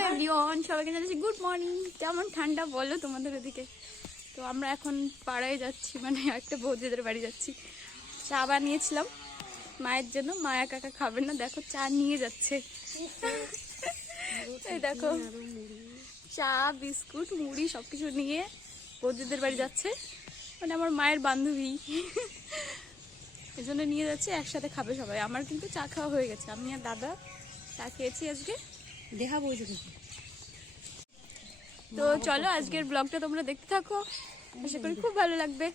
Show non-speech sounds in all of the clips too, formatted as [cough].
Hello everyone সবাইকে জানাচ্ছি good morning কেমন ঠান্ডা বলো তোমাদের ওদিকে? তো আমরা এখন পাড়ায় যাচ্ছি মানে একটা বৌদিদের বাড়ি যাচ্ছি। চা বানিয়েছিলাম মায়ের জন্য। মা একা একা খাবেন না। দেখো চা নিয়ে যাচ্ছে। এই দেখো চা বিস্কুট মুড়ি সব কিছু নিয়ে বৌদিদের বাড়ি যাচ্ছে। মানে আমার মায়ের বান্ধবী। এই জন্য নিয়ে যাচ্ছে একসাথে খাবে সবাই। আমার কিন্তু চা খাওয়া হয়ে গেছে। আমি আর দাদা চা খেয়েছি আজকে। দেখাবো ওই যে তো চলো আজকের ব্লগটা তোমরা দেখতে থাকো। আশা করি খুব ভালো লাগবে।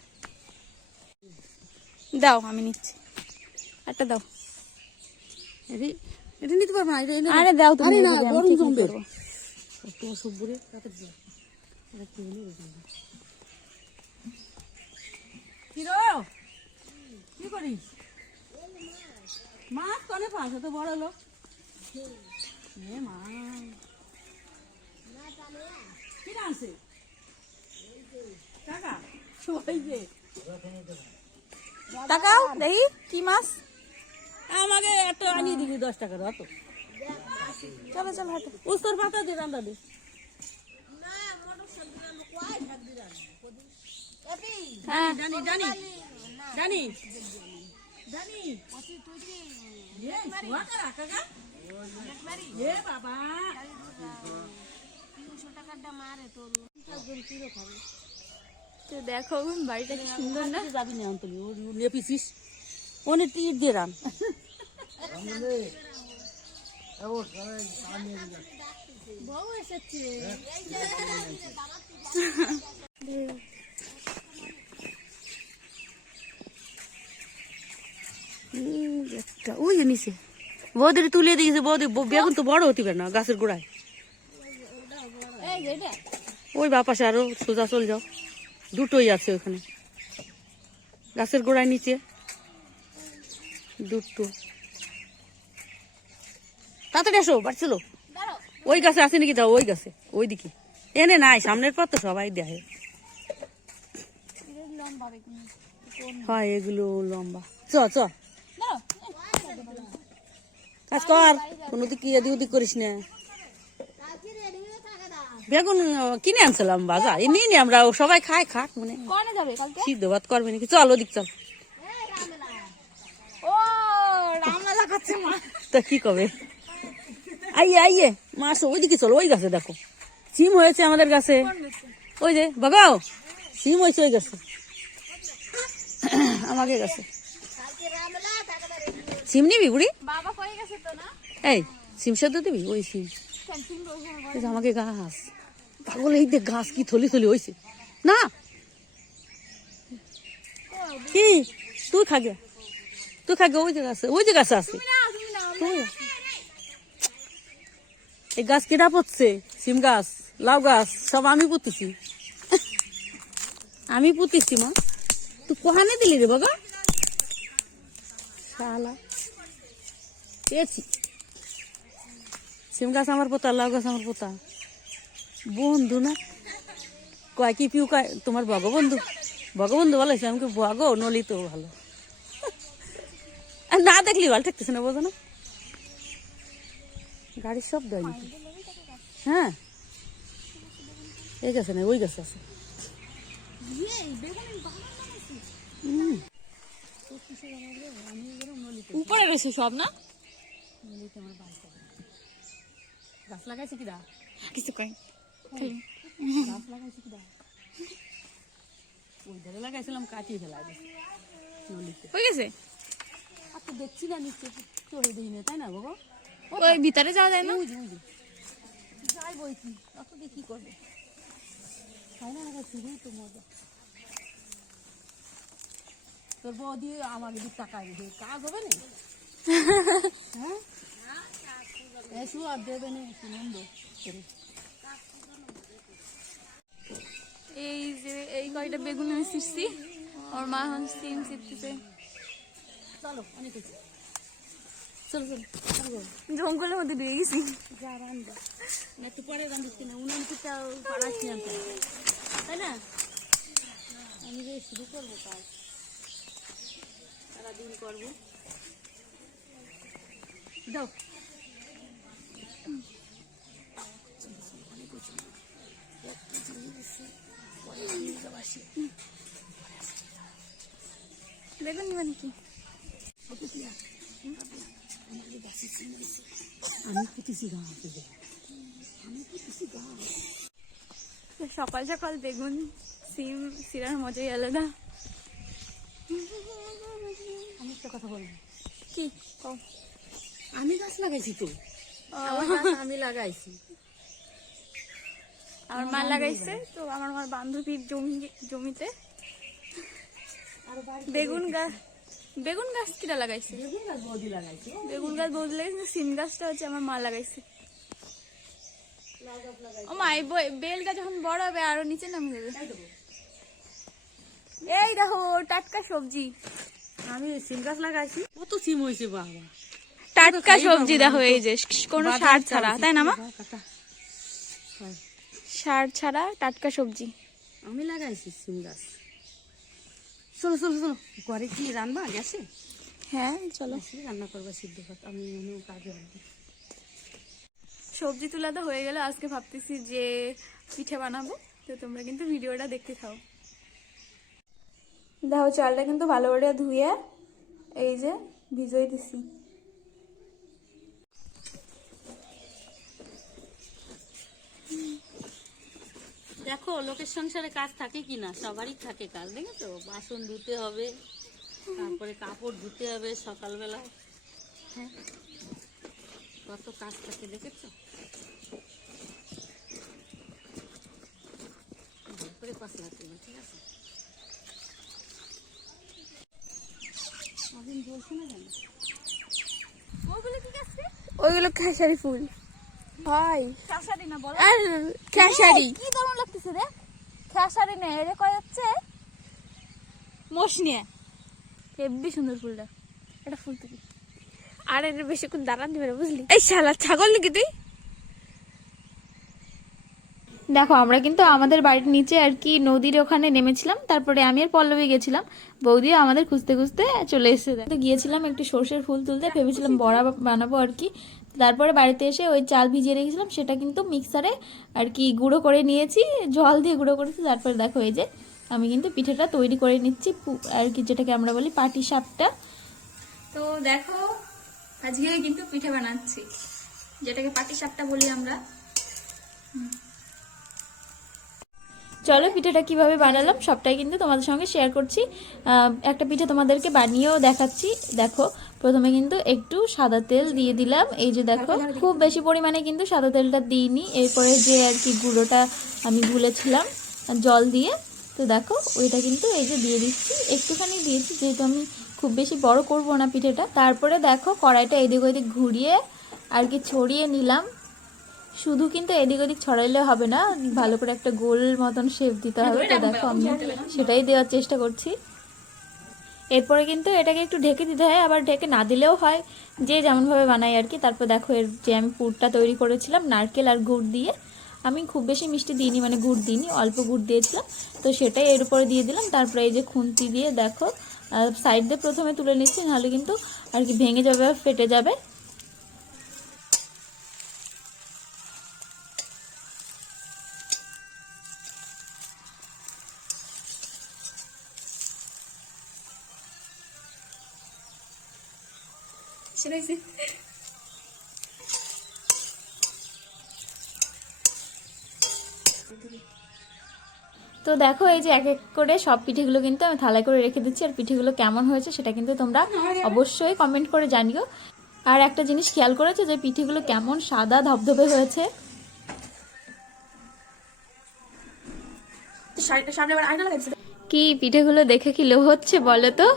দাও আমি নিচ্ছি। একটা দাও। এটা নিতে পারব না এটা আরে দাও তুমি না গরম জমবে তোমার সব বলে তাতে দাও। এটা কি হলো এরকম? কি করিস? মাছ কনে পাস তো বড় লোক। মা কি টাকা ওই যে তাকাও দেখি কি মাছ? আমাকে একটা আনিয়ে দিবি দশ টাকার অত। চলো চলো হাঁটো। উস্তর পাতা দিয়ে রান্না দে। হ্যাঁ জানি জানি। জানি। জানি। এ, বাবা। তো দেখো বাড়িটা কি সুন্দর না? যাবি না অন্তলি ও নেপিছিস অনেক টিট দিয়ে রান বউ এসেছে একটা ওই নিচে বৌদির তুলে দিয়েছে বৌদি বেগুন তো বড় হতে পারে না গাছের গোড়ায়। ওই বাপাশে আরও সোজা চল যাও। দুটোই আছে ওখানে। গাছের গোড়ায় নিচে। দুটো। তাড়াতাড়ি আসো বাড়ি চলো। ওই গাছে আছে নাকি? দাও ওই গাছে ওই দিকে এনে নাই সামনের পর তো সবাই লম্বা বেগুন হয় এগুলো লম্বা। চ চ। কাজ কর। কোনো দিক এদিক ওদিক করিস না। বেগুন কিনে আনছিলাম বাজার। এ নিয়ে নি আমরা সবাই খায় খাক মানে। সিদ্ধ ভাত করবে নাকি? চল ওদিক চল। তা কি কবে? আইয়ে আইয়ে মাস ওইদিকে চলো ওই গাছে দেখো। সিম হয়েছে আমাদের গাছে। ওই যে বাগাও। সিম হয়েছে ওই গাছে। আমাকে গাছে। সিম নিবি বুড়ি? এই সিম সেদ্ধ দিবি? ওই সিম। আমাকে গাছ। পাগল এই দেখ ঘাস কি থলি থলি হয়েছে না। কি? তুই খাগে। তুই খাগে ওই যে গাছে ওই যে গাছে আছে। তুই এই গাছ কেটা পড়ছে? সিম গাছ লাউ গাছ সব আমি পুঁতিছি। আমি পুঁতিছি মা। তুই কোহানে দিলি রে বাবা? শালা। পেয়েছি সিম গাছ আমার পোতা, লাউ গাছ আমার পোতা। বন্ধু না? কয় কি পিউ কয়? তোমার ভগবন্ধু ভগবন্ধু ভালো হয়েছে? আমাকে ভগ নলি তো ভালো। না দেখলি ভালো থাকতেছে না, বোঝো না। গাড়ির শব্দ হয় হ্যাঁ। এই গাছে না ওই গাছে আছে। উপরে রয়েছে সব, না? গাছ লাগাইছে কিরা কিছু কই। গাছ লাগাইছে কিরা ওই ধারে লাগাইছিলাম কাটিয়ে ফেলা হয়ে গেছে? আর তো দেখছি না নিচে চড়ে দিই না তাই না বাবা ওই ভিতরে যাওয়া যায় না? ওই যে। যাই বই কি অত দিয়ে কি করবে? তাই না রে তো মজা। তোর বৌদি আমাকে দিক রেখে কাজ হবে না? [laughs] হ্যাঁ? এসো আর দেবে না করে এই যে এই কয়টা বেগুন আমি ছিটছি আমার মা এখন সিম ছিটতেছে চলো অনেক চলো চলো জঙ্গলের মধ্যে ঢুকে গেছি। যা রান্না। না একটু পরে রান্ধিস না উনান পিঠা পাড়াচ্ছি আনতে তাই না? আমি যে শুরু করব কাজ সারাদিন করব। দাও। কি। আমি সকাল সকাল বেগুন সিম সিরার মজাই আলাদা। আমি একটা কথা বলব। কি? আমি গাছ লাগাইছি তুই আমি লাগাইছি। আমার মা লাগাইছে তো আমার আমার বান্ধবীর জমি জমিতে। বেগুন গাছ বেগুন গাছ কিটা লাগাইছে? বেগুন গাছ বৌদি লাগাইছি। বেগুন গাছ বদলে সিম গাছটা হচ্ছে আমার মা লাগাইছে। ও মা এই বেলটা যখন বড় হবে আরও নিচে নামে যাবে এই দেখো টাটকা সবজি। আমি সিম গাছ লাগাইছি। কত সিম হয়েছে বাবা। টাটকা সবজি দেখো এই যে কোনো সার ছাড়া তাই না মা? সার ছাড়া টাটকা সবজি। আমি লাগাইছি সিম গাছ। চলো চলো চলো। ঘরে কি রান্না? গেছে হ্যাঁ চলো। রান্না করব সিদ্ধ ভাত। আমি কাজে। সবজি তোলা তো হয়ে গেল। আজকে ভাবতেছি যে পিঠে বানাবো। তো তোমরা কিন্তু ভিডিওটা দেখতে থাও। দেখো চালটা কিন্তু ভালো করে ধুয়ে এই যে ভিজোই দিছি। দেখো লোকের সংসারে কাজ থাকে কি না সবারই থাকে কাজ দেখেছ? বাসন ধুতে হবে তারপরে কাপড় ধুতে হবে সকালবেলা। হ্যাঁ? কত কাজ থাকে দেখেছ? পাতলা ঠিক আছে? ওইগুলো খেসারি ফুল। হয়। শাঁসারি না বলো। আর খেসারি। কি রে খেসারি নেই কয় মশনিয়া হেব্বি সুন্দর ফুলটা এটা ফুল তুলি আর বেশিক্ষণ দাঁড়ান দিবে বুঝলি? এই শালা ছাগল নাকি তুই? দেখো আমরা কিন্তু আমাদের বাড়ির নিচে আর কি নদীর ওখানে নেমেছিলাম তারপরে আমি আর পল্লবী গেছিলাম। বৌদিও আমাদের খুঁজতে খুঁজতে চলে এসেছে। তো গিয়েছিলাম একটু সর্ষের ফুল তুলতে ভেবেছিলাম বড়া বানাবো আর কি। তারপরে বাড়িতে এসে ওই চাল ভিজিয়ে রেখেছিলাম, সেটা কিন্তু মিক্সারে আর কি গুঁড়ো করে নিয়েছি, জল দিয়ে গুঁড়ো করেছি, তারপরে দেখো এই যে আমি কিন্তু পিঠেটা তৈরি করে নিচ্ছি আর কি যেটাকে আমরা বলি পাটি সাপটা। তো দেখো, আজকে কিন্তু পিঠে বানাচ্ছি, যেটাকে পাটি সাপটা বলি আমরা। চলো পিঠাটা কীভাবে বানালাম সবটাই কিন্তু তোমাদের সঙ্গে শেয়ার করছি। একটা পিঠে তোমাদেরকে বানিয়েও দেখাচ্ছি। দেখো প্রথমে কিন্তু একটু সাদা তেল দিয়ে দিলাম। এই যে দেখো খুব বেশি পরিমাণে কিন্তু সাদা তেলটা দিইনি। এরপরে যে আর কি গুঁড়োটা আমি গুলেছিলাম জল দিয়ে তো দেখো ওইটা কিন্তু এই যে দিয়ে দিচ্ছি। একটুখানি দিয়েছি যেহেতু আমি খুব বেশি বড় করব না পিঠেটা। তারপরে দেখো কড়াইটা এদিক ওদিক ঘুরিয়ে আর কি ছড়িয়ে নিলাম। শুধু কিন্তু এদিক ওদিক ছড়াইলে হবে না ভালো করে একটা গোল মতন শেপ দিতে হবে তো দেখো আমি সেটাই দেওয়ার চেষ্টা করছি। এরপরে কিন্তু এটাকে একটু ঢেকে দিতে হয় আবার ঢেকে না দিলেও হয়। যে যেমনভাবে বানাই আর কি তারপর দেখো এর যে আমি পুরটা তৈরি করেছিলাম নারকেল আর গুড় দিয়ে। আমি খুব বেশি মিষ্টি দিইনি মানে গুড় দিইনি অল্প গুড় দিয়েছিলাম। তো সেটাই এর উপরে দিয়ে দিলাম তারপরে এই যে খুন্তি দিয়ে দেখো সাইড দিয়ে প্রথমে তুলে নিচ্ছি নাহলে কিন্তু আর কি ভেঙে যাবে বা ফেটে যাবে। তো দেখো এই যে এক এক করে সব পিঠেগুলো কিন্তু আমি থালায় করে রেখে দিচ্ছি আর পিঠেগুলো কেমন হয়েছে সেটা কিন্তু তোমরা অবশ্যই কমেন্ট করে জানিও। আর একটা জিনিস খেয়াল করেছ যে পিঠেগুলো কেমন সাদা ধবধবে হয়েছে? কি পিঠেগুলো দেখে কি লোভ হচ্ছে বলো তো?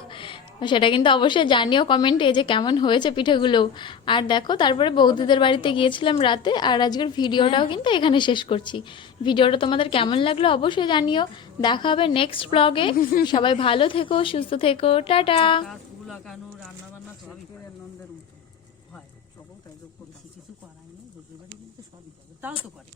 সেটা কিন্তু অবশ্যই জানিও কমেন্টে যে কেমন হয়েছে পিঠেগুলো। আর দেখো তারপরে বৌদিদের বাড়িতে গিয়েছিলাম রাতে আর আজকের ভিডিওটাও কিন্তু এখানে শেষ করছি। ভিডিওটা তোমাদের কেমন লাগল অবশ্যই জানিও। দেখা হবে নেক্সট ব্লগে সবাই ভালো থেকো সুস্থ থেকো টাটা। হয় তাও তো করে।